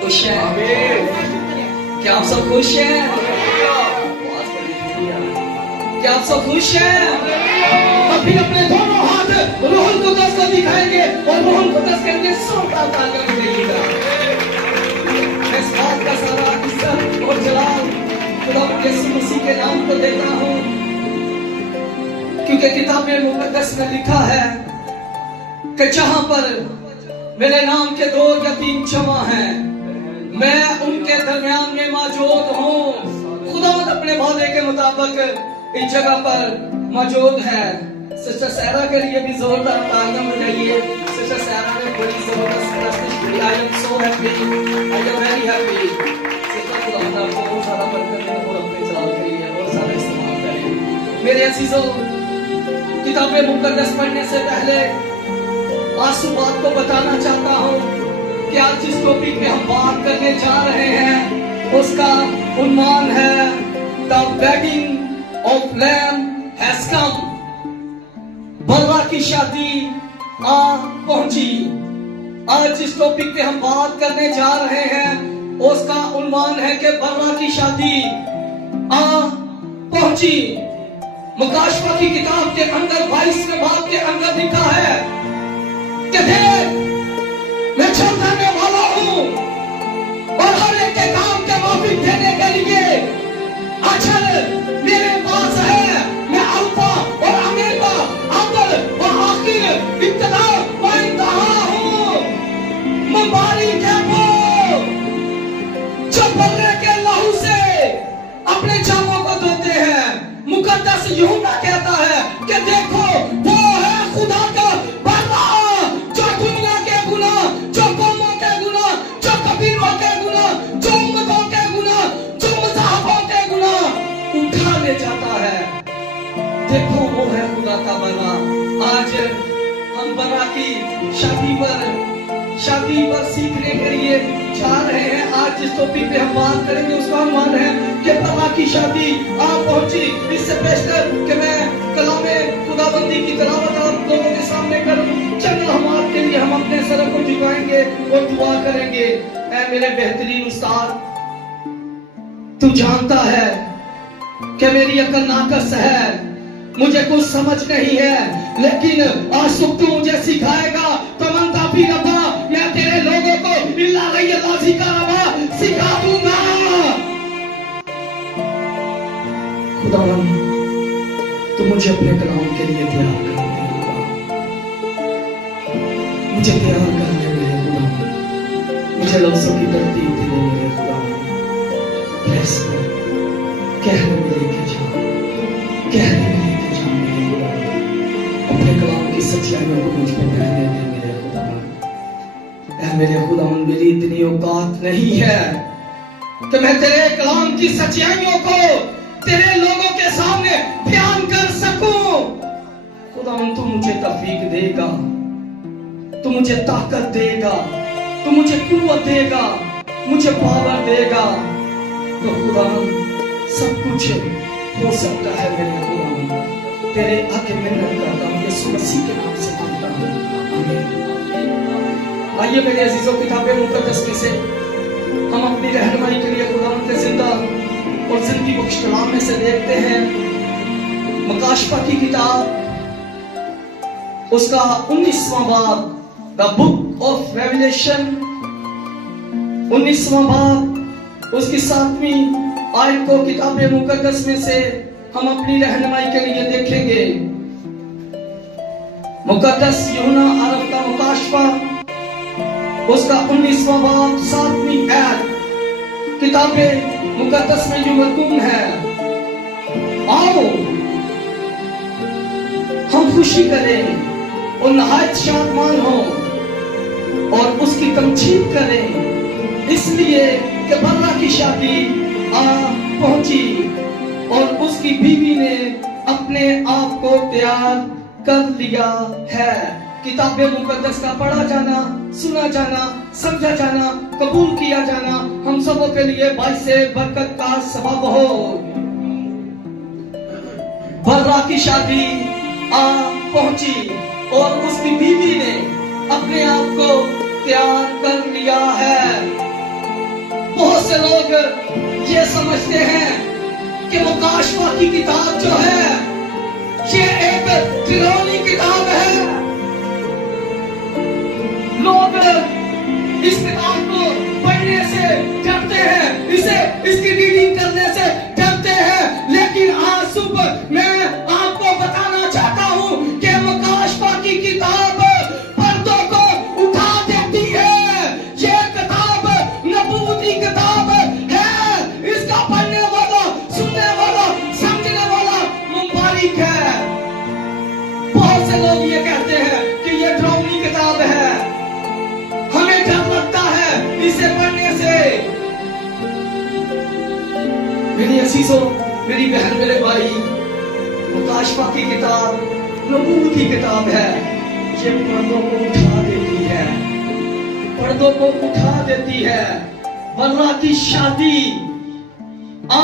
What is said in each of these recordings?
खुश हैं? क्या आप सब खुश हैं? क्या आप सब खुश हैं? अब फिर अपने दोनों हाथ रूहुल कुद्दस को दिखाएंगे और रूहुल कुद्दस के लिए सबका ताकत मिलेगा। इस बात का सारा इज्जत और जलाल खुदा यीशु मसीह के नाम को देता हूँ, क्योंकि किताब में मुकद्दस में लिखा है कि जहां पर मेरे नाम के 2 या 3 जमा हैं, मैं उनके दरमियान में मौजूद हूँ। खुदा अपने वादे के मुताबिक इस जगह पर मौजूद है। सिस्टर सहरा के लिए भी जोरदार तालियां बजाइए। सिस्टर सहरा ने बड़ी जबरदस्त प्रस्तुति की। I am so happy, I am very happy. Sister खुदा आपको बहुत सारा बरकत दे और अपने चलाल करिए और सारा इस्तेमाल करिए। मेरे अजीजों, किताबें मुकद्दस पढ़ने से पहले आंसू बात को बताना चाहता हूँ कि आज जिस टॉपिक में हम बात करने जा रहे हैं उसका उन्मान है the wedding of lamb has come. बर्रा की शादी आ पहुंची। आज जिस टॉपिक पे हम बात करने जा रहे हैं उसका उन्मान है कि बर्रा की शादी आ पहुंची। मुकाशवा की किताब के अंदर 22वें बाब के अंदर लिखा है कि मैं चलने वाला हूं और हर एक के काम के माफिक देने के लिए अजल मेरे पास है। मैं अल्फा और ओमेगा, अव्वल और आखिर, इब्तिदा व इंतहा हूं। मुबारक है वो जो बर्रे के लहू से अपने जामों को धोते हैं। मुकद्दस यूहन्ना कहता है कि देखो वो है खुदा का बर्रा जो दुनिया के गुनाह, जो कौमों के गुनाह, जो कबीलों के गुनाह, जो उम्मतों के गुनाह, जो मज़हबों के गुनाह उठा ले जाता है। देखो वो है खुदा का बर्रा। आज हम बर्रा की शादी पर सीखने के लिए जा रहे हैं। आज जिस टॉपिक पे हम बात करेंगे उसका अनुमान है कि बर्रा की शादी आ पहुंची। इससे बेहतर कि मैं कलामे खुदाबंदी की तिलावत आप लोगों के सामने करूं, चंद लम्हात के लिए हम अपने सर को झुकाएंगे और दुआ करेंगे। ऐ मेरे बेहतरीन उस्ताद, तू जानता है कि मेरी अकल नाकस है, मुझे कुछ समझ नहीं है, लेकिन आज तू मुझे सिखाएगा तो मन ताफी रबा मैं तेरे लोगों को इल्ला गई लाजी का रबा सिखा दूंगा। खुदावन तू मुझे अपने कलाम के लिए तैयार कर दे, मुझे तैयार कर दे मेरे खुदा, मुझे लफ्ज़ों की तरतीब दे मेरे खुदा। ब्लेस कर, कहने में लेके जा, कहने में लेके जा मेरे खुदा। अपने कलाम की सच्चाइयों को मुझ पर कहने दे मेरे खुदा। ऐ मेरे खुदा, मेरी इतनी औकात नहीं है कि मैं तेरे कलाम की सच्चाइयों को तेरे लोगों के सामने बयान कर सकूं। खुदा तू मुझे तौफीक देगा, तू मुझे ताकत देगा, तू मुझे कुव्वत देगा, मुझे पावर देगा, तो खुदा सब कुछ हो सकता है मेरे खुदा। तेरे आगे मिन्नत करता हूं, यीशु मसीह के नाम से मांगता हूं, आमीन। आइए मेरे अजीजों, किताबें मुकद्दस में से हम अपनी रहनुमाई के लिए खुदा के जिंदा और जिंदगी बख्श कलाम में से देखते हैं मुकाशवा की किताब, उसका 19वां बाब, द बुक ऑफ रेवलेशन, 19वां बाब, उसकी 7वीं आयत को किताबें मुकद्दस में से हम अपनी रहनुमाई के लिए देखेंगे। मुकद्दस यूहन्ना अरब का मुकाशवा, उसका 19वां बाब, 7वीं आयत, किताबें मुकद्दस में जो मज़मून है, आओ हम खुशी करें और नहायत शादमान हो और उसकी तमजीद करें, इसलिए कि बर्रा की शादी आ पहुंची और उसकी बीवी ने अपने आप को तैयार कर लिया है। किताबें मुकद्दस का पढ़ा जाना, सुना जाना, समझा जाना, कबूल किया जाना हम सबों के लिए बाइस बरकत का सबब हो। बर्रा की शादी आ पहुंची और उसकी बीवी ने अपने आप को तैयार कर लिया है। बहुत से लोग ये समझते हैं कि मुकाशवा की किताब जो है ये एक घिनौनी किताब है। लोग इस किताब को पढ़ने से डरते हैं, इसकी रीडिंग करने से डरते हैं। लेकिन आज सुबह मैं आपको बताना चाहता हूं कि मुकाशवा की किताब पर्दों को उठा देती है। ये किताब नबूवती किताब है। इसका पढ़ने वाला, सुनने वाला, समझने वाला मुबारक है। बहुत से लोग ये कहते हैं कि ये डरावनी किताब है, हमें डर लगता है इसे पढ़ने से। मेरी अजीजों, मेरी बहन, मेरे भाई, मुकाशवा की किताब नबूवत की किताब है। ये पर्दों को उठा देती है, पर्दों को उठा देती है। बर्रा की शादी आ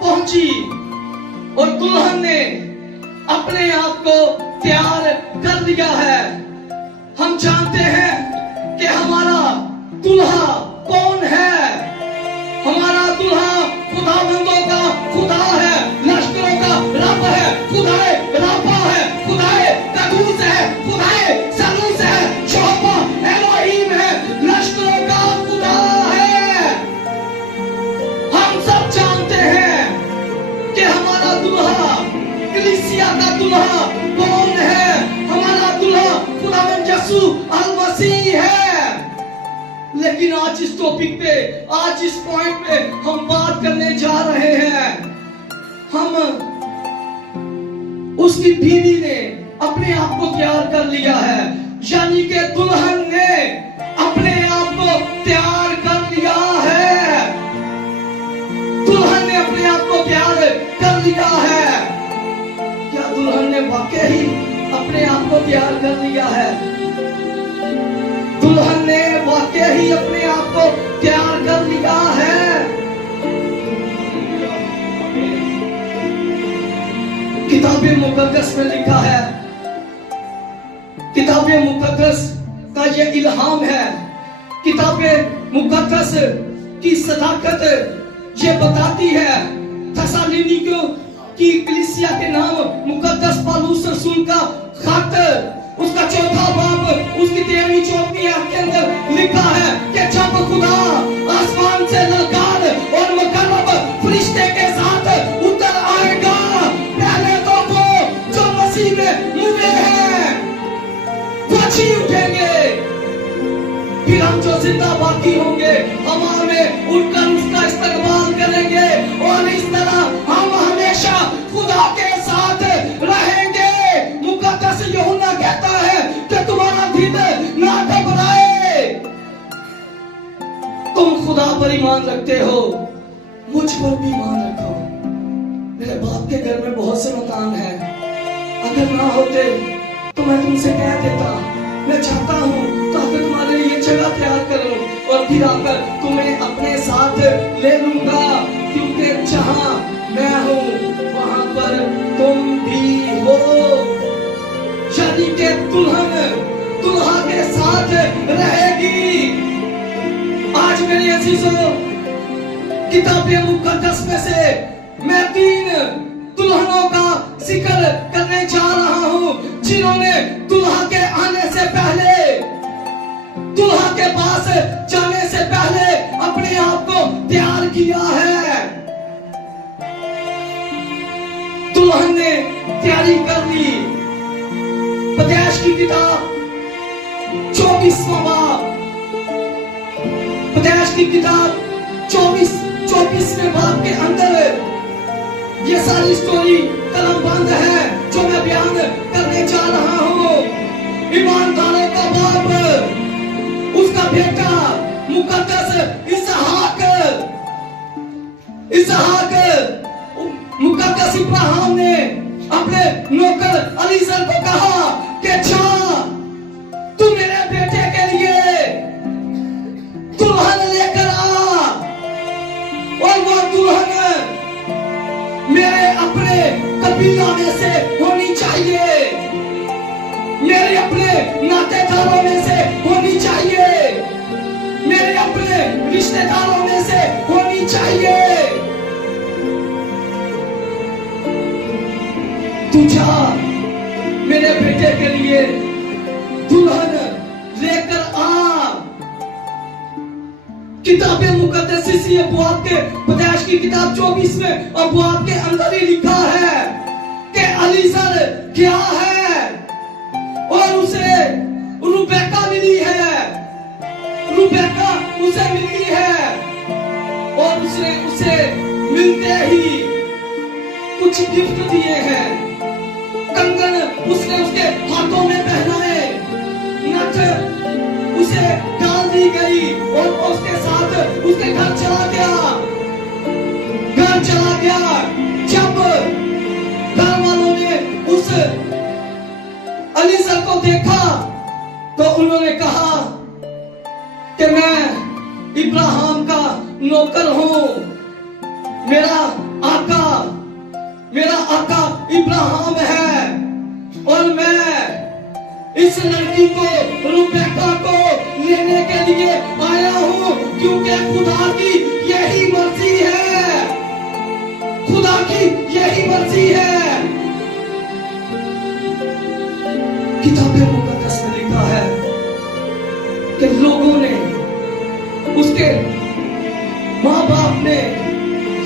पहुंची और दुल्हन ने अपने आप को तैयार कर लिया है। हम जानते हैं कि हमारा दूल्हा कौन है। हमारा दूल्हा खुदावंदों का खुदा है, लश्करों का रब है, खुदाए राफा है, खुदाए कदूस है, खुदाए सलूस है, यहोवा एलोहीम है, लश्करों का खुदा है। हम सब जानते हैं कि हमारा दूल्हा, कलीसिया का दूल्हा कौन है। हमारा दूल्हा खुदावंद यीशु अल मसीह है। लेकिन आज इस टॉपिक पे, आज इस पॉइंट पे हम बात करने जा रहे हैं। हम उसकी बीवी ने अपने आप को तैयार कर लिया है, यानी कि दुल्हन ने अपने आप को तैयार कर लिया है। दुल्हन ने अपने आप को तैयार कर लिया है। क्या दुल्हन ने वाकई ही अपने आप को तैयार कर लिया है? दुल्हन ने वाकई ही अपने आप को तैयार कर लिया है। किताबे मुकद्दस में लिखा है, किताबे मुकद्दस का ये इल्हाम है। किताबे मुकद्दस की सदाकत ये बताती है। थेसलोनिकियों की कलीसिया के नाम मुकद्दस पौलुस रसूल का खत, उसका 4वां बाब, उसकी 13वीं 14वीं आयत के अंदर लिखा है कि जब खुदा आसमान से ललकार और मुकर्रब फरिश्ते के साथ उतर आएगा, पहले तो वो जो मसीह में मुए हैं बची उठेंगे, फिर हम जो जिंदा बाकी होंगे हवा में उड़कर उसका इस्तेमाल करेंगे और इस तरह हम हमेशा खुदा के साथ रहेंगे। मुकद्दस यूहन्ना कहता है कि तुम्हारा दिल ना घबराए। तुम खुदा पर ईमान रखते हो, मुझ पर भी ईमान रखो। मेरे बाप के घर में बहुत से मकान हैं, अगर ना होते तो मैं तुमसे कह देता। मैं चाहता हूँ ताकि तुम्हारे लिए जगह तैयार करूं और फिर आकर तुम्हें अपने साथ ले लूंगा, क्योंकि जहां मैं हूं वहां पर तुम भी हो। यानी कि दुल्हन दुल्हा के साथ रहेगी। आज मेरे अजीजों, किताबे मुकद्दस में से मैं 3 दुल्हनों का जिक्र करने जा रहा हूं जिन्होंने दुल्हा के आने से पहले, दुल्हा के पास जाने से पहले अपने आप को तैयार किया है। दुल्हन ने तैयारी कर ली। पैदाइश की किताब 24वां बाब, पैदाइश की किताब 24वें बाब के अंदर ये सारी स्टोरी कलमबंद है जो मैं बयान करने जा रहा हूं। ईमानदारों का बाप, उसका बेटा मुकद्दस इसहाक, मुकद्दस इब्राहिम ने अपने नौकर अलीजर को कहा कि जा तू मेरे बेटे के लिए दुल्हन लेकर आ, और वो दुल्हन मेरे अपने कबीला में से होनी चाहिए, मेरे अपने नातेदारों में से होनी चाहिए, मेरे अपने रिश्तेदारों में चाहिए। तू जा मेरे बेटे के लिए दुल्हन लेकर आ। किताबे मुकद्दस इसी अबवाब के पैदाइश की किताब 24 में अबवाब के अंदर ही लिखा है कि अलीसर क्या है और उसे रुबेका मिली है। रुबेका उसे मिली है और उसने उसे मिलते ही कुछ गिफ्ट दिए हैं। कंगन उसने उसके हाथों में पहनाए, नथ उसे डाल दी गई और उसके साथ उसके घर चला गया। जब घर वालों ने उस अलीसर को देखा तो उन्होंने कहा कि मैं इब्राहिम का नौकर हूं। मेरा आका इब्राहिम है और मैं इस लड़की को रुबेका को लेने के लिए आया हूं क्योंकि खुदा की यही मर्जी है। खुदा की यही मर्जी है। किताबे मुकद्दस में लिखा है कि लोगों ने, उसके माँ बाप ने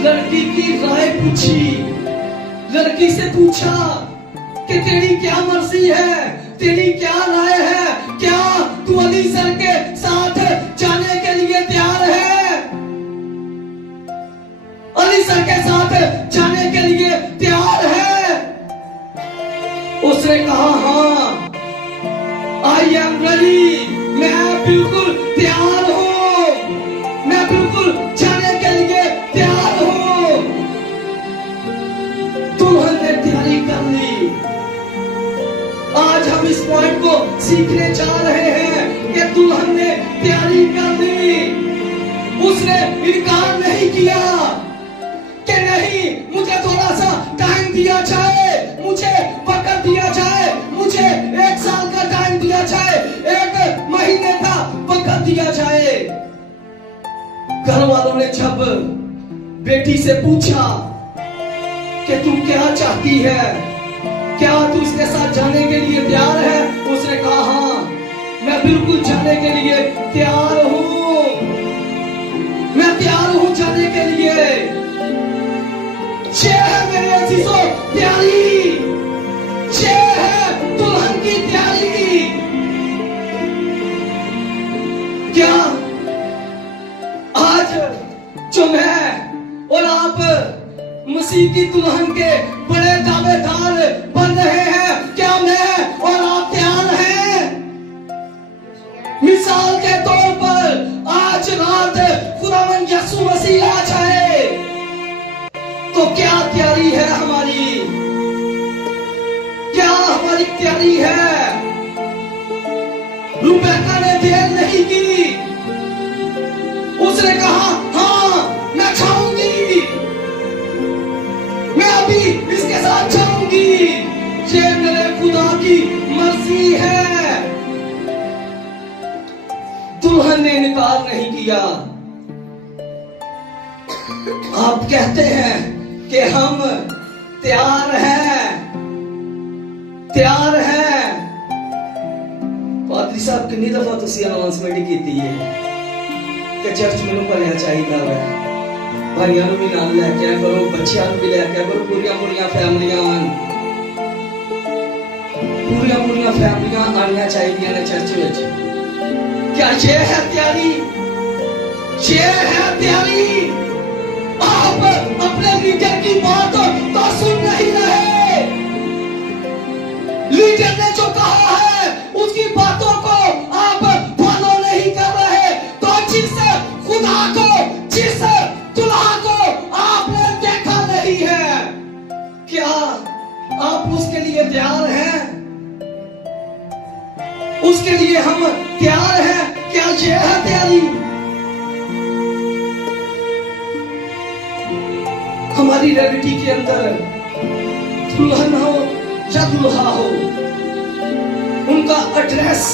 लड़की की राय पूछी। लड़की से पूछा कि तेरी क्या मर्जी है, तेरी क्या राय है, क्या तू अलीसर के साथ जाने के लिए तैयार है? अलीसर के साथ जाने के लिए तैयार है? उसने कहा हाँ, आई एम रेडी, मैं बिल्कुल तैयार हूं, मैं बिल्कुल जाने के लिए तैयार हूं। दुल्हन ने तैयारी कर ली। आज हम इस पॉइंट को सीखने जा रहे हैं कि दुल्हन ने तैयारी कर ली। उसने इनकार नहीं किया कि नहीं, मुझे थोड़ा सा टाइम दिया जाए, मुझे वक्त दिया जाए, मुझे 1 साल का टाइम दिया जाए, 1 महीने का वक्त दिया जाए। घर वालों ने जब बेटी से पूछा कि तू क्या चाहती है, क्या तू इसके साथ जाने के लिए तैयार है? उसने कहा हाँ, मैं बिल्कुल जाने के लिए तैयार हूं, मैं तैयार हूं जाने के लिए। ये है मेरे अजीजों तैयारी, ये है दुल्हन की तैयारी। क्या आज जो मैं और आप मसीह की दुल्हन के बड़े दावेदार बन रहे हैं? क्या मैं और आप तैयार हैं? मिसाल के तौर पर आज रात खुदावंद यीशु मसीह आ जाए तो क्या तैयारी है हमारी? क्या हमारी तैयारी है? रुबेका ने देर नहीं की। उसने कहा हाँ, मैं जाऊंगी, मैं अभी इसके साथ जाऊंगी, ये मेरे खुदा की मर्जी है। दुल्हन ने इनकार नहीं किया। आप कहते हैं कि हम तैयार हैं, तैयार हैं। पादरी साहब कितनी दफा तुसी अनाउंसमेंट की है कि चर्च मैनू भरिया चाहिए है, भाइयों भी नाल लैके आया करो, बच्चों भी लैके आया करो, पूरिया फैमिलियां पूरिया फैमिलियां आनिया चाहिए ने चर्च में। क्या ये है तैयारी? ये है तैयारी? आप अपने लीडर की बात तो सुन नहीं रहे। लीडर ने जो कहा है उसकी बातों को आप फॉलो नहीं कर रहे। तो जिस खुदा को, जिस दुल्हा को आपने देखा नहीं है, क्या आप उसके लिए तैयार हैं? उसके लिए हम तैयार हैं? क्या ये है तैयारी? हमारी रियलिटी के अंदर दुल्हन हो या दुल्हा हो, उनका एड्रेस,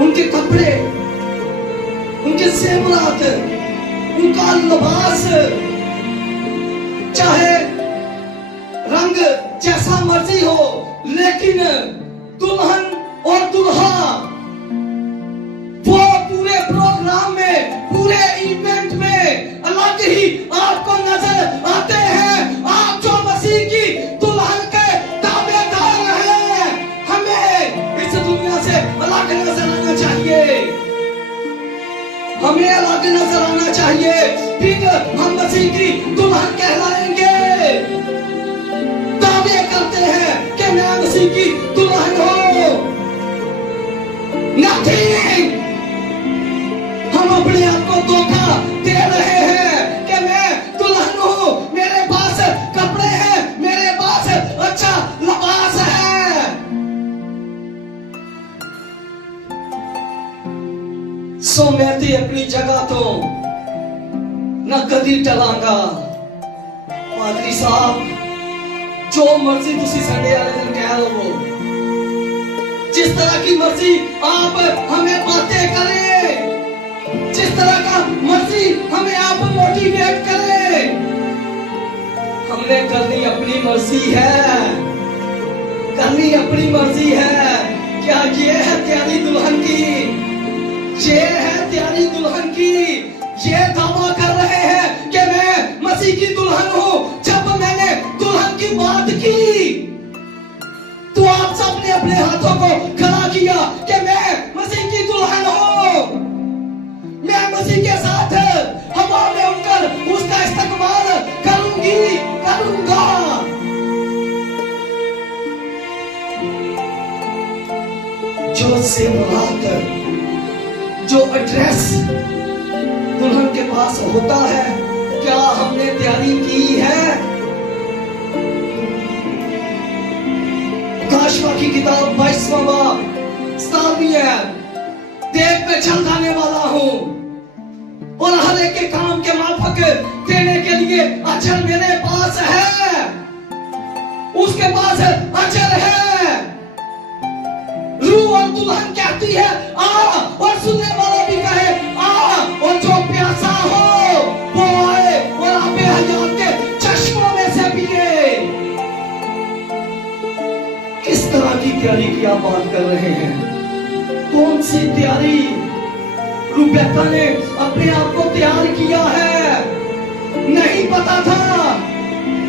उनके कपड़े, उनके जेवरात, उनका लिबास चाहे रंग जैसा मर्जी हो, लेकिन दुल्हन और दूल्हा वो पूरे प्रोग्राम में, पूरे इवेंट में अलग ही आपको नजर आते हैं। आप जो मसीह की दुल्हन के दावेदार हैं, हमें इस दुनिया से अलग नजर आना चाहिए, हमें अलग नजर आना चाहिए, फिर हम मसीह की दुल्हन कहलाएंगे। दावे करते हैं कि मैं मसीह की दुल्हन हूं, नथिंग, हम अपने आप को धोखा दे रहे हैं कि मैं दुल्हन हूं, मेरे पास कपड़े हैं, मेरे पास अच्छा लिबास है। सो मैं ते अपनी जगह तो न कदी टलांगा। पादरी साहब, जो मर्जी तुसी संडे वाले दिन कह लो, जिस तरह की मर्जी आप हमें बातें करें, जिस तरह का मर्जी हमें आप मोटिवेट करें, हमने करनी अपनी मर्जी है, करनी अपनी मर्जी है। क्या ये है तैयारी दुल्हन की? ये है तैयारी दुल्हन की। ये दावा कर रहे हैं कि मैं मसीह की दुल्हन हूं। जब मैंने दुल्हन की बात की तो आप सबने अपने हाथों को खड़ा किया कि मैं मसीह की दुल्हन हूं, मैं मसीह के साथ हवा में उड़कर उसका इस्तेमाल करूंगी, करूंगा। जो सेवरात, जो एड्रेस दुल्हन के पास होता है, क्या हमने तैयारी की है? काशवा की किताब 22वां बाब 7वीं आयत, देख मैं चल जाने वाला हूं और हर एक के काम के माफक देने के लिए अजर मेरे पास है, उसके पास अजर है। रूह और दुल्हन कहती है आ, और सुनने वाला भी कहे आ, और जो प्यासा हो वो आए और आपे हयात के चश्मों में से पिए। किस तरह की तैयारी की आप बात कर रहे हैं? कौन सी तैयारी? रुबेका ने अपने आप को तैयार किया है। नहीं पता था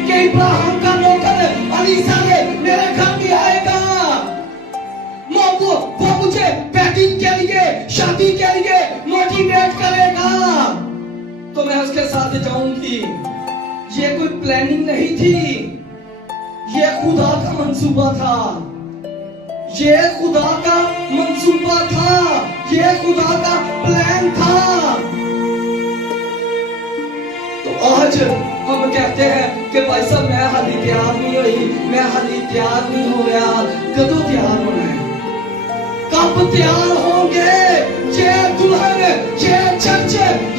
कि इब्राहिम का नौकर अलीसा ने मेरे घर में आएगा, वो मुझे वेडिंग के लिए, शादी के लिए मोटिवेट करेगा, तो मैं उसके साथ जाऊंगी। ये कोई प्लानिंग नहीं थी, ये खुदा का मंसूबा था, ये खुदा का मंसूबा था, ये खुदा का प्लान था। तो आज हम कहते हैं कि भाई साहब मैं हाली तैयार नहीं हुई, मैं हाली तैयार नहीं हो गया। कदों तैयार होना है? कब तैयार होंगे? ये दुल्हन, ये चर्च,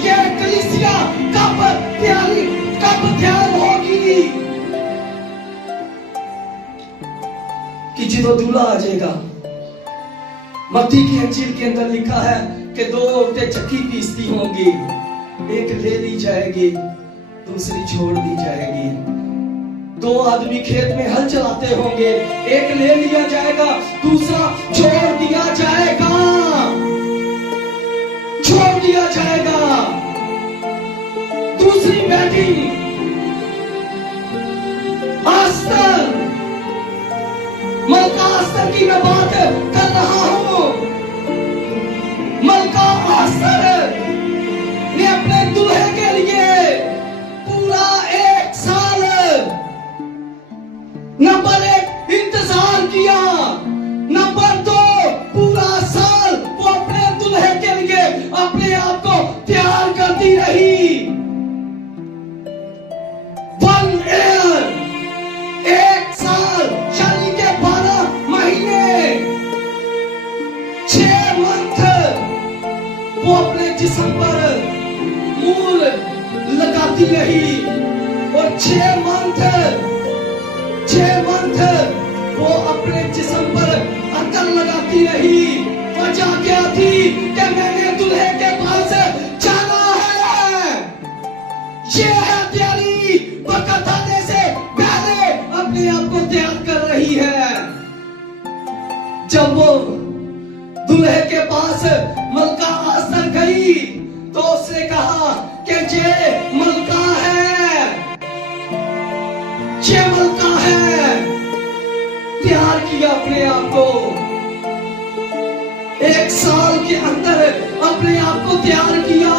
ये कलीसिया कब तैयार होगी? कि जो दूल्हा आ जाएगा। मत्ती की अंजील के अंदर लिखा है कि 2 औरतें चक्की पीसती होंगी, एक ले ली जाएगी, दूसरी छोड़ दी जाएगी। 2 आदमी खेत में हल चलाते होंगे, एक ले लिया जाएगा, दूसरा छोड़ दिया जाएगा, छोड़ दिया जाएगा। दूसरी बेटी आस्तर, मलका आस्तर की मैं बात कर रहा हूं। मलका आस्तर ने अपने दूल्हे के लिए पूरा 1 साल नंबर 1 इंतजार किया, नंबर 2 पूरा साल वो अपने दूल्हे के लिए अपने आप को तैयार करती रही। 1 ईयर, 1 साल, यानी के 12 महीने, 6 मंथ वो अपने जिस्म पर मूल लगाती रही और 6 मंथ वो अपने जिस्म पर अतर लगाती रही। वजह क्या थी कि मैंने दूल्हे के पास जाना है, पास मलका आस्तर गई तो उसने कहा कि ये मलका है, ये मलका है। तैयार किया अपने आप को, 1 साल के अंदर अपने आप को तैयार किया।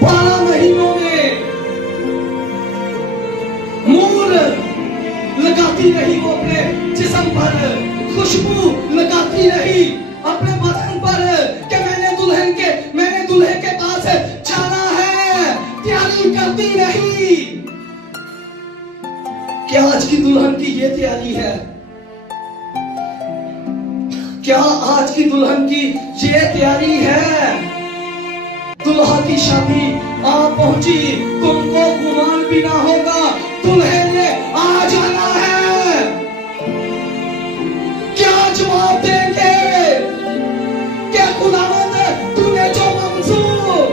12 महीनों में मूर लगाती रही वो अपने जिस्म पर, खुशबू लगाती रही अपने बदन पर कि मैंने दूल्हे के पास जाना है। तैयारी करती रही। क्या आज की दुल्हन की ये तैयारी है? क्या आज की दुल्हन की ये तैयारी है? दुल्हा की शादी आ पहुंची, तुमको गुमान भी ना होगा, दुल्हे ने आ जाना है। क्या जवाब देंगे कि खुदावंद तूने जो मंजूर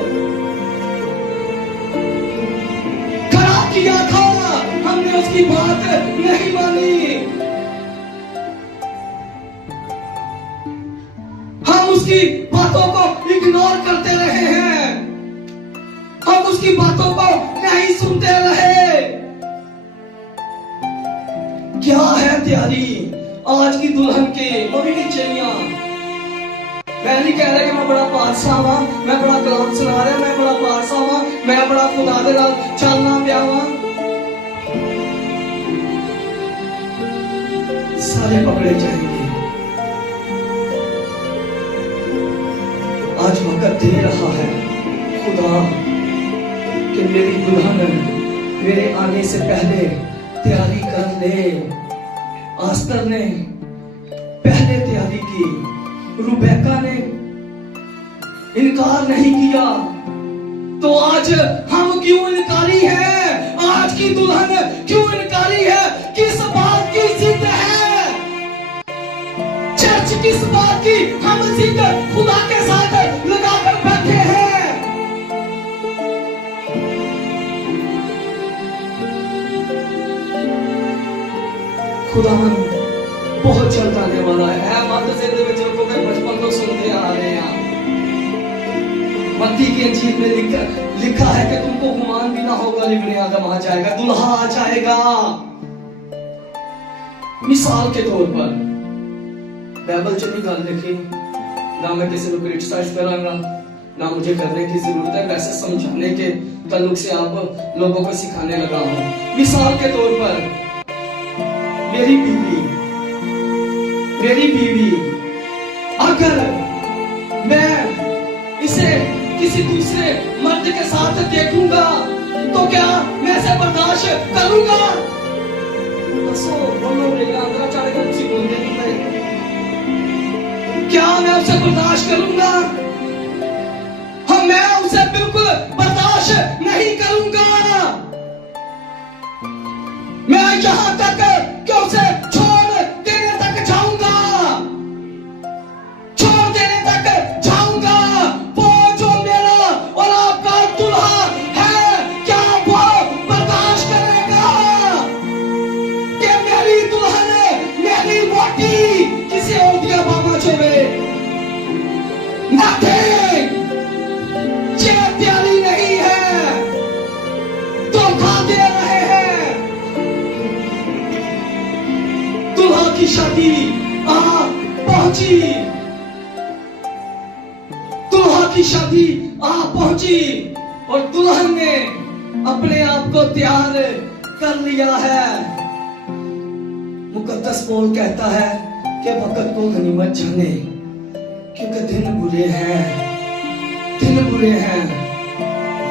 खड़ा किया था, हमने उसकी बात नहीं मानी, हम उसकी बातों को इग्नोर करते रहे हैं, हम उसकी बातों को नहीं सुनते रहे। क्या है तैयारी आज की दुल्हन के? मम्मी की चलिया, मैं नहीं कह रहा कि मैं बड़ा पादशाह हुआ, मैं बड़ा कलाम सुना रहा, मैं बड़ा पादशाह हुआ, मैं बड़ा खुदा दे नाल चलना पिया हुआ। सारे पकड़े जाएंगे। आज वक्त दे रहा है खुदा कि मेरी दुल्हन मेरे आने से पहले तैयारी कर ले। आस्तर ने पहले तैयारी की, रुबेका ने इनकार नहीं किया, तो आज हम क्यों इनकारी हैं? आज की दुल्हन क्यों इनकारी है? किस बात की जिद है? चर्च किस बात की हम जिद खुदा के साथ लगाकर बैठे हैं? खुदावन बहुत जल्द आने वाला है। मत जिद विच रखो, मैं बचपन तो सुनते आ रहे हैं। मत्ती की इंजील में लिखा है कि तुमको गुमान भी ना होगा, इब्ने आदम आ जाएगा, दुल्हा आ जाएगा। मिसाल के तौर पर बाइबल च भी गल लिखी, ना मैं किसी को क्रिटिसाइज करांगा, ना मुझे करने की जरूरत है, वैसे समझाने के ताल्लुक से आप लोगों को सिखाने लगा हूं। मिसाल के तौर पर मेरी बीवी अगर मैं इसे किसी दूसरे मर्द के साथ देखूंगा तो क्या मैं इसे बर्दाश्त करूंगा? बोलो अंदर चढ़ेगा, उसी बोलते नहीं, क्या मैं उसे बर्दाश्त करूंगा? हाँ, मैं उसे बिल्कुल बर्दाश्त नहीं करूंगा। मैं यहां तक कि उसे छोड़ देने तक जाऊंगा, छोड़ देने तक जाऊंगा। वो जो मेरा और आपका दुल्हा है, क्या वो बर्दाश्त करेगा कि मेरी दुल्हन मेरी वोटी किसी और दिया बाबा छोड़े? नथिंग। ये तैयारी नहीं है, धोखा दे रहे हैं। दुल्हा की शादी आ पहुंची, दुल्हा की शादी आ पहुंची और दुल्हन ने अपने आप को तैयार कर लिया है। मुकद्दस पौल कहता है कि वक्त को गनीमत जाने, क्योंकि दिन बुरे हैं, दिन बुरे हैं।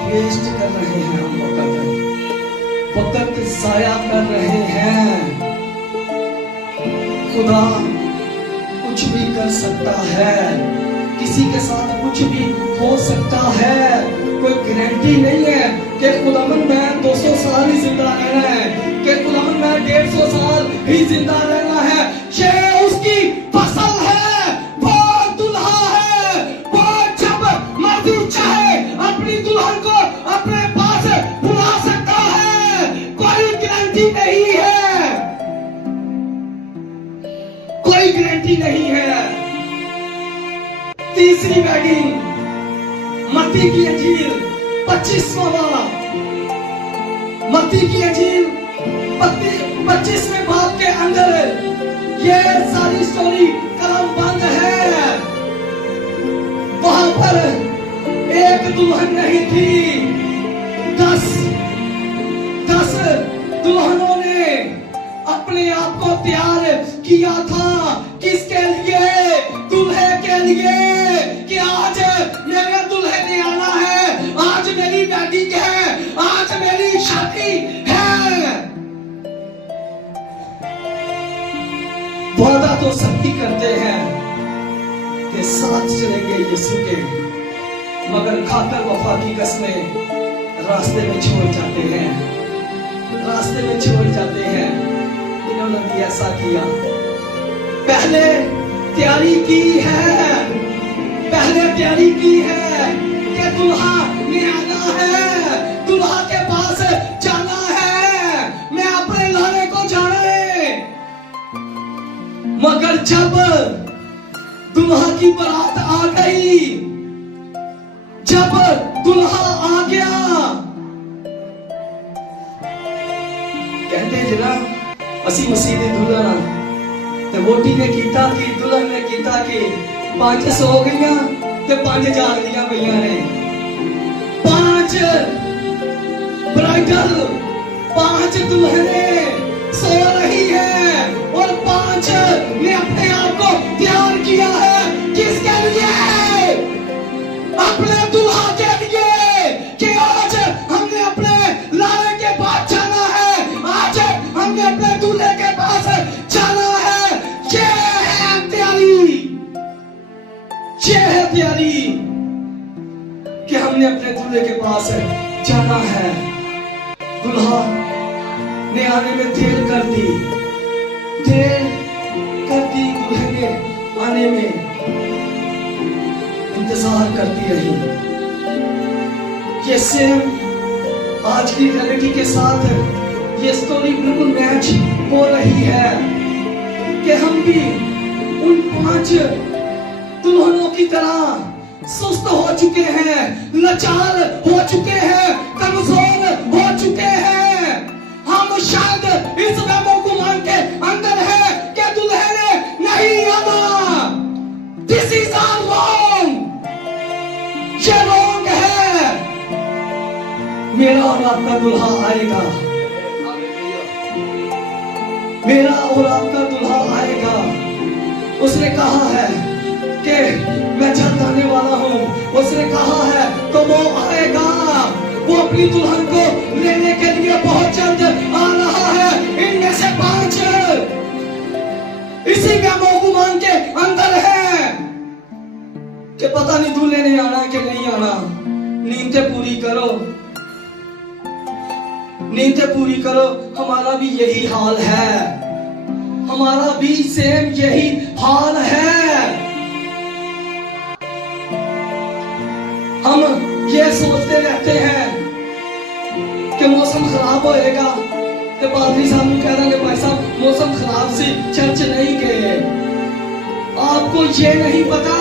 वेस्ट कर रहे हैं हम वक्त जाया कर रहे हैं। खुदा कुछ भी कर सकता है, किसी के साथ कुछ भी हो सकता है। कोई गारंटी नहीं है कि खुदावन मैं 200 साल ही जिंदा रहना है, कि खुदावन मैं 150 साल ही जिंदा रहना है। ये उसकी फसल है, वो दुल्हा है, वो जब मर्जी चाहे अपनी दुल्हन को अपने पास बुला सकता है। कोई गारंटी नहीं है, कोई गारंटी नहीं है। तीसरी वेडिंग, मत्ती की अंजील 25वां बाब, मत्ती की अंजील 25वें बाब के अंदर ये सारी स्टोरी क्रमबद्ध है। वहां पर एक दुल्हन नहीं थी, 10 दुल्हनों ने अपने आप को तैयार किया था। किसके लिए? दूल्हे के लिए, कि आज मेरे दूल्हे ने आना है, आज मेरी वेडिंग है, आज मेरी शादी है। वादा तो सभी करते हैं कि साथ चलेंगे यीशु के, मगर खाकर वफा की कसमें रास्ते में छोड़ जाते हैं, रास्ते में छोड़ जाते हैं। इन्होंने भी ऐसा किया। पहले तैयारी की है, पहले तैयारी की है कि दुल्हा ने आना है, दुल्हा के पास जाना है, मैं अपने लाने को जाने। मगर जब दुल्हा की बारात आ गई, जब दुल्हा आ गया, कहते जरा असी मसीह दी दुल्हन ते वोटी ने कीता कि दुल्हन ने कीता कि 5 सो गईयां ते 5 जागदियां पईयां ने। 5 ब्राइडल, 5 दुल्हनें सो रही है और 5 ने अपने आप को तैयार किया है। किसके लिए? अपने दुल्हा के लिए, कि आज हमने अपने लाले के पास जाना है, आज हमने अपने दूल्हे के पास जाना है। ये है तैयारी, ये है तैयारी कि हमने अपने दूल्हे के पास जाना है। दुल्हा ने आने में देर कर दी, देर कर दी, दूल्हे ने आने में इंतजार करती रही। ये सेम आज की रियलिटी के साथ ये स्टोरी बिल्कुल मैच हो रही है कि हम भी उन 5 दुल्हनों की तरह सुस्त हो चुके हैं, लाचार हो चुके हैं, कमजोर हो चुके हैं। हम शायद इस वहमो गुमान के अंदर है कि दुल्हे ने नहीं आना। दिस इज ऑल रॉन्ग, ये रॉन्ग है। मेरा और आपका दुल्हा आएगा, मेरा और आपका दुल्हा आएगा। उसने कहा है कि मैं जल्द आने वाला हूं, उसने कहा है तो वो आएगा, वो अपनी दुल्हन को लेने के लिए बहुत जल्द आ रहा है। इनमें से 5 इसी गुमान के अंदर है कि पता नहीं दूल्हे ने आना कि नहीं आना। नींदें पूरी करो, नींदें पूरी करो। हमारा भी यही हाल है, हमारा भी सेम यही हाल है। हम ये सोचते रहते हैं कि मौसम खराब होएगा तो पादरी साहब को कह देंगे भाई साहब मौसम खराब सी चर्च नहीं गए। आपको ये नहीं पता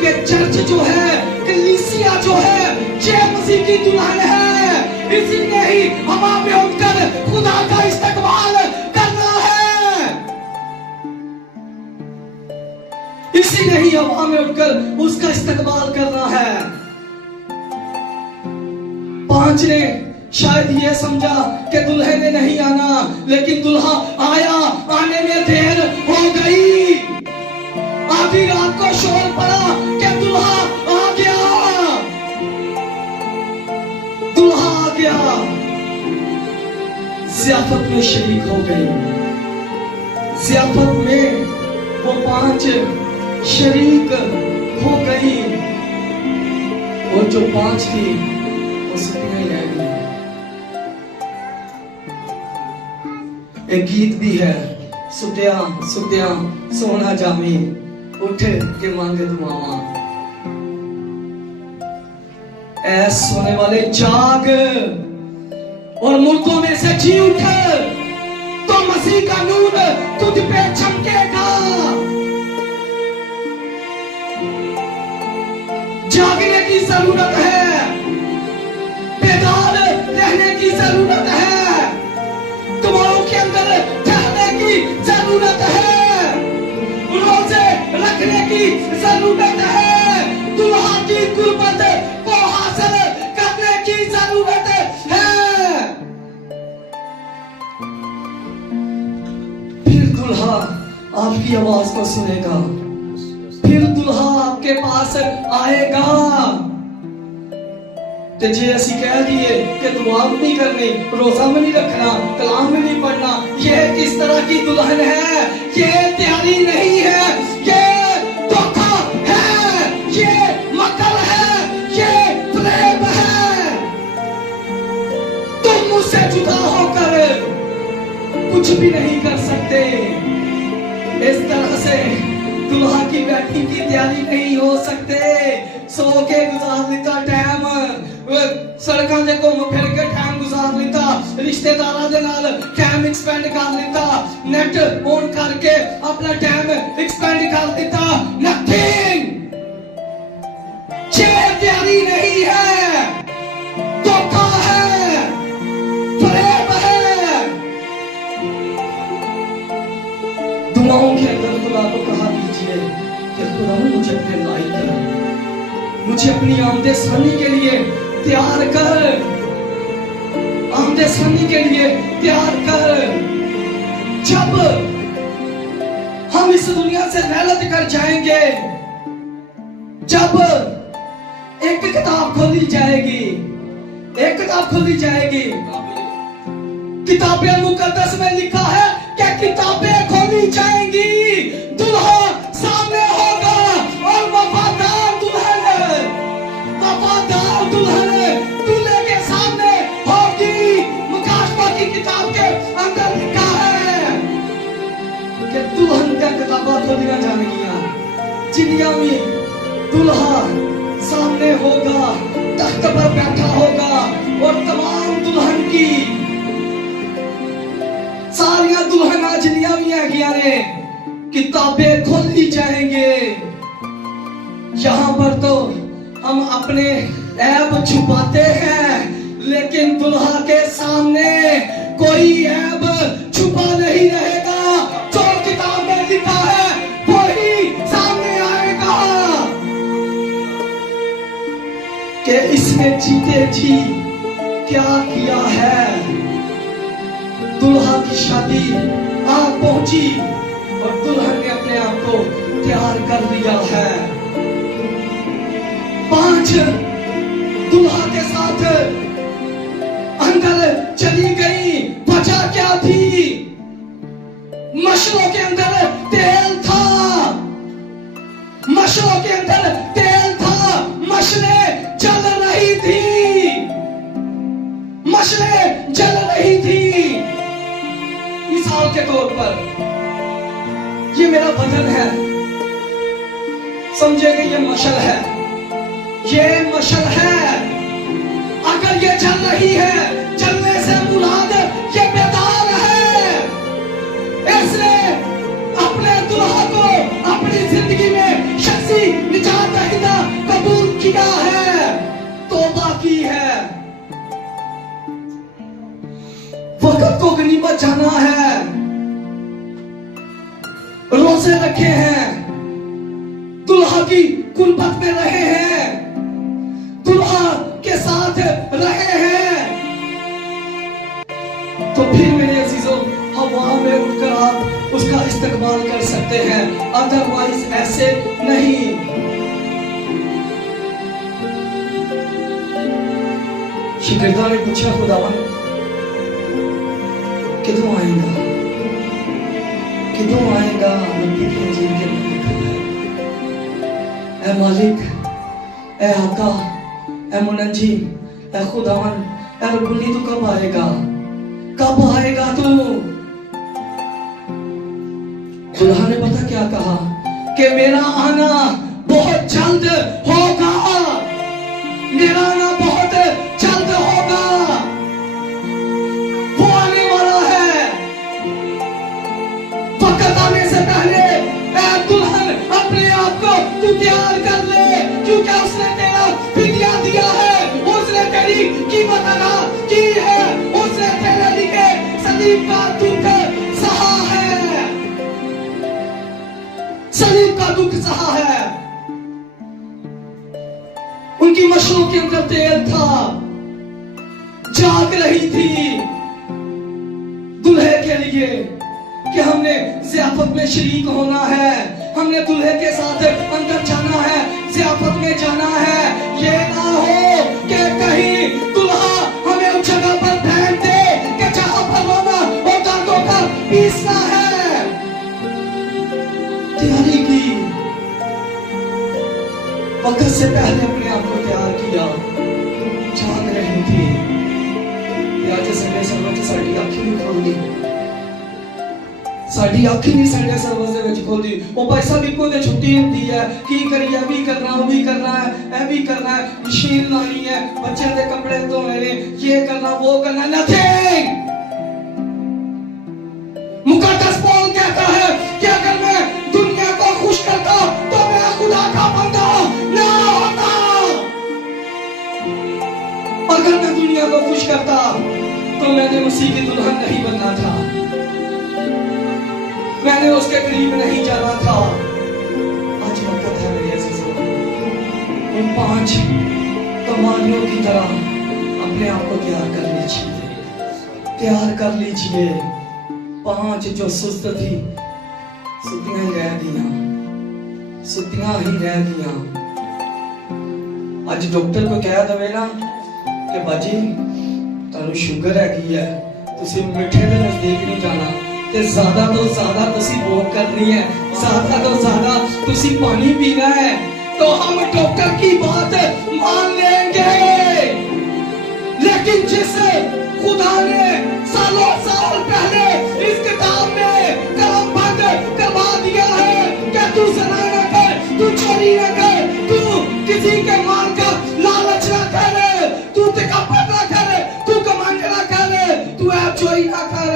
कि चर्च जो है, कलीसिया जो है, ये मसीह की दुल्हन है। इसीलिए ही हवा में उठकर खुदा का इस्तकबाल करना है, इसीलिए ही हवा में उठकर उसका इस्तकबाल करना है। 5 ने शायद ये समझा कि दुल्हे ने नहीं आना, लेकिन दुल्हा आया, आने में देर हो गई। आधी रात को शोर पड़ा कि दुल्हा आ गया, दुल्हा आ गया। ज़ियाफत में शरीक हो गई, ज़ियाफत में वो 5 शरीक हो गई और जो 5 थी वो सुनी रह गई। एक गीत भी है, सुत्या सुत्या सोना जामी उठ के मांगे दुआवा। ऐ सोने वाले जाग और मुर्दों में से जी उठ, तो मसीह का नूर तुझ पे चमकेगा। की आवाज को सुनेगा, फिर दुल्हा आपके पास आएगा। ते जे असी कह दिए कि दुआ नहीं करनी, रोजा में नहीं रखना, कलाम में नहीं पढ़ना, ये किस तरह की दुल्हन है? ये तैयारी नहीं है, ये धोखा है, ये मकर है, ये फरेब है। तुम मुझसे जुदा होकर कुछ भी नहीं कर सकते। इस तरह से दुल्हा की बैठी की तैयारी नहीं हो सकते। सो के गुजार लेता टाइम, सड़कों से घूम फिर के टाइम गुजार लेता, रिश्तेदारों के नाल टाइम एक्सपेंड कर लेता, नेट ऑन करके अपना टाइम एक्सपेंड कर देता। नथिंग, ये तैयारी नहीं है, धोखा है, फरेब है। दुआओं के अंदर खुदा को कहा कीजिए कि खुदा मुझे अपने लायक कर, मुझे अपनी आमदे सानी के लिए तैयार कर, आमदे सानी के लिए तैयार कर। जब हम इस दुनिया से रैलत कर जाएंगे, जब एक किताब खोली जाएगी, एक किताब खोली जाएगी, किताबें मुकद्दस में लिखा है कि किताबें खोली जाएंगी, दुल्हा सामने होगा और वफादार दुल्हन, वफादार दुल्हन दूल्हे के सामने होगी। मुकाशबा की किताब के अंदर लिखा है कि दुल्हन का किताबा खोलिया जाएंगियां, जिनिया में दुल्हा सामने होगा, तख्त पर बैठा होगा और तमाम दुल्हन की सारियां दुल्हना जिनिया भी है किताबें खोली जाएंगे। यहाँ पर तो हम अपने ऐब छुपाते हैं, लेकिन दुल्हा के सामने कोई ऐब छुपा नहीं रहेगा। जो किताब में लिखा है वही सामने आएगा कि इसने जीते जी क्या किया है। दुल्हा की शादी आ पहुंची और दुल्हन ने अपने आप को तैयार कर लिया है। 5 दुल्हा के साथ अंदर चली गई। वजह क्या थी? मशलों के अंदर तेल था, मशलों के अंदर तेल था, मशलें जल रही थी, मशलें जल रही थी। मिसाल के तौर पर ये मेरा बदन है, समझेंगे ये मशल है, ये मशल है। अगर ये जल रही है, जलने से मुराद ये बेदार है। इसने अपने दुल्हा को अपनी जिंदगी में शख्सी निजात दहिंदा कबूल किया है, तौबा की है, वक्त को गनीमत जाना है, रोजे रखे हैं, दुल्हा की कुर्बत में रहे हैं, दुल्हा के साथ रहे हैं। तो फिर मेरे अजीजों, हम वहां में उठकर आप उसका इस्तेमाल कर सकते हैं, अदरवाइज ऐसे नहीं। शिकरदा ने पूछा, खुदावन किधरों आएगा, किधरों आएगा? मत्ती की इंजील के अंदर लिखा है, ऐ मालिक, ऐ आका, ऐ मुनज्जी, ऐ खुदावन, ऐ रब्बुल्ली, तू कब आएगा? कब आएगा तू? दुल्हा ने पता क्या कहा कि मेरा आना बहुत जल्द होगा, मेरा आना बहुत जल्द होगा, वो आने वाला है। वक्त आने से पहले ऐ दुल्हन अपने आप को तू तैयार कर ले, क्योंकि उसने तेरा फिदिया दिया है, उसने तेरी कीमत अदा की है, उसने तेरे लिए सलीब का दुख सहा है, सलीब का दुख सहा है। उनकी मशलों के अंदर तेल था, जाग रही थी दूल्हे के लिए। कि हमने ज़ियाफत में शरीक होना है, हमने दूल्हे के साथ अंदर जाना है, ज़ियाफत में जाना है। ये ना हो कि कहीं दूल्हा हमें उस जगह पर फेंक दे कि जहां पर रोना और दांतों का पीसना है। तैयारी की, वक्त से पहले अपने आप को तैयार किया, जाग रही थी। आज संडे सर्विस साडी अखी नहीं खोलती, साडी अखी नहीं संडे सर्विस दे विच खोलती। वो भाई साहब इको दे छुट्टी होंदी है, की करिए, भी करना, वो भी करना है, ऐ भी करना है, मशीन लानी है, बच्चे दे कपड़े धोने ने, ये करना, वो करना, नथिंग। मुकद्दस पौल कहता है कि अगर मैं दुनिया को खुश करता तो मैं खुदा का बंदा ना होता। अगर मैं दुनिया को खुश करता तो मैंने मसीह की दुल्हन नहीं बनना था, मैंने उसके करीब नहीं जाना था। आज वक्त है मेरे अज़ीज़ों, उन 5 कमालियों की तरह अपने आप को तैयार कर लीजिए, तैयार कर लीजिए। 5 जो सुस्त थी, सुतियां ही रह गईं, सुतियां ही रह गईं। आज डॉक्टर को कह दवे ना कि बाजी तुहानू शुगर हैगी है, तुसी मिठे दे नजदीक नहीं जाना, ते ज्यादा तो ज्यादा तुसी वॉक करनी है, ज्यादा तो ज्यादा तुसी पानी पीना है, तो हम डॉक्टर की बात मान लेंगे। लेकिन जिस खुदा ने सालों साल पहले इस किताब में कलम बंद करवा दिया है कि तू ज़िना न कर, तू चोरी न कर, तू किसी के माल का लालच न कर, तू तकब्बुर न कर, तू घमंड न कर, तू ऐबजोई न कर।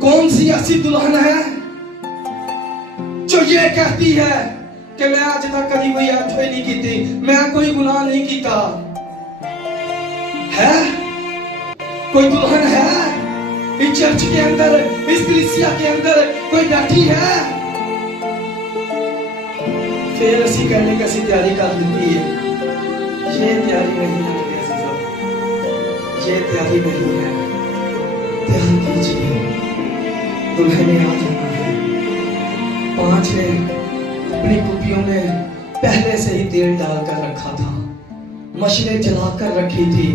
कौन सी ऐसी दुल्हन है जो ये कहती है कि मैं आज तक कभी कोई ऐबजोई नहीं की थी, मैं कोई गुनाह नहीं किया? है कोई दुल्हन है इस चर्च के अंदर, इस कलीसिया के अंदर कोई बैठी है? फिर असी कहने की असी तैयारी कर ली है। ये तैयारी नहीं है मेरे अज़ीज़ों, ये तैयारी नहीं है। तैयार कीजिए, दुल्हन ने आ जाना है। 5 ने अपनी कुपियों में पहले से ही तेल डालकर रखा था, मशलें जलाकर रखी थी।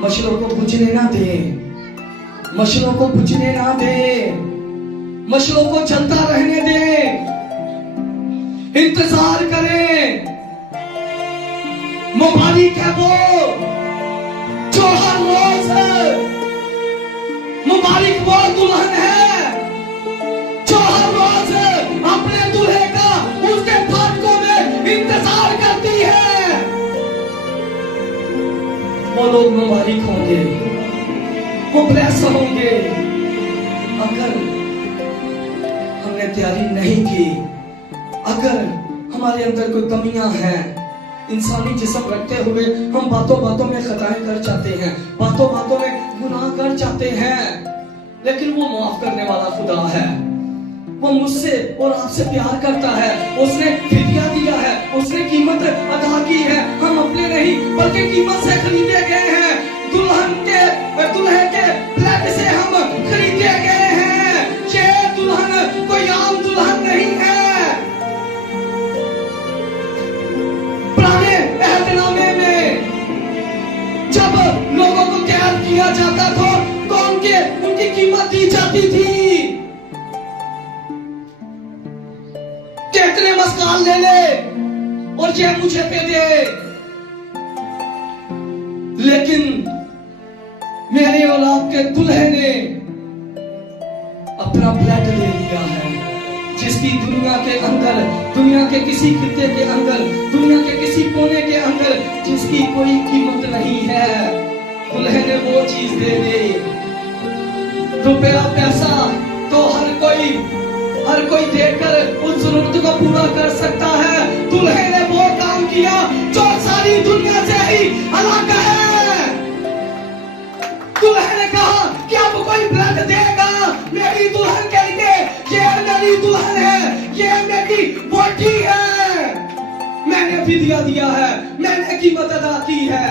मशलों को बुझने ना दे, मशलों को बुझने ना दे, मशलों को जलता रहने दे, इंतजार करें। मुबारक है वो जो हर रोज, मुबारक वो दुल्हन है जो हर रोज अपने दूल्हे का उसके फाटकों में इंतजार करती है। वो लोग मुबारक होंगे, वो ब्लेस होंगे। अगर हमने तैयारी नहीं की, अगर हमारे अंदर कोई कमियां हैं, इंसानी जिस्म रखते हुए हम बातों बातों में खताएं कर जाते हैं, बातों बातों में गुनाह कर जाते हैं, लेकिन वो माफ करने वाला खुदा है। वो मुझसे और आपसे प्यार करता है, उसने फिदिया दिया है, उसने कीमत अदा की है। हम अपने नहीं बल्कि कीमत से खरीदे गए हैं, दूल्हे के ब्लड से हम खरीदे गए हैं। ये दुल्हन कोई आम दुल्हन नहीं है। पुराने अहदनामे में जब लोगों को तैयार किया जाता था तो उनकी कीमत दी जाती थी। कितने मस्काल ले ले और ये मुझे दे दे, लेकिन मेरे औलाद के दूल्हे ने अपना ब्लड दे दिया है, जिसकी दुनिया के अंदर, दुनिया के किसी खित्ते के अंदर, दुनिया के किसी कोने के अंदर जिसकी कोई कीमत नहीं है। दूल्हे ने वो चीज दे दी। रुपया पैसा तो हर कोई देकर उस जरूरत को पूरा कर सकता है। दूल्हे ने वो काम किया जो सारी दुनिया से ही अलग है। दूल्हे ने कहा कि अब कोई ब्लड देगा मेरी दुल्हन के लिए, ये मेरी दुल्हन है, ये मेरी बेटी है, मैंने फिदिया दिया है, मैंने कीमत अदा की है।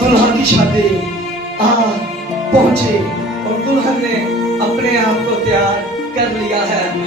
दुल्हा की शादी आ पहुंचे और दुल्हन ने अपने आप को तैयार कर लिया है।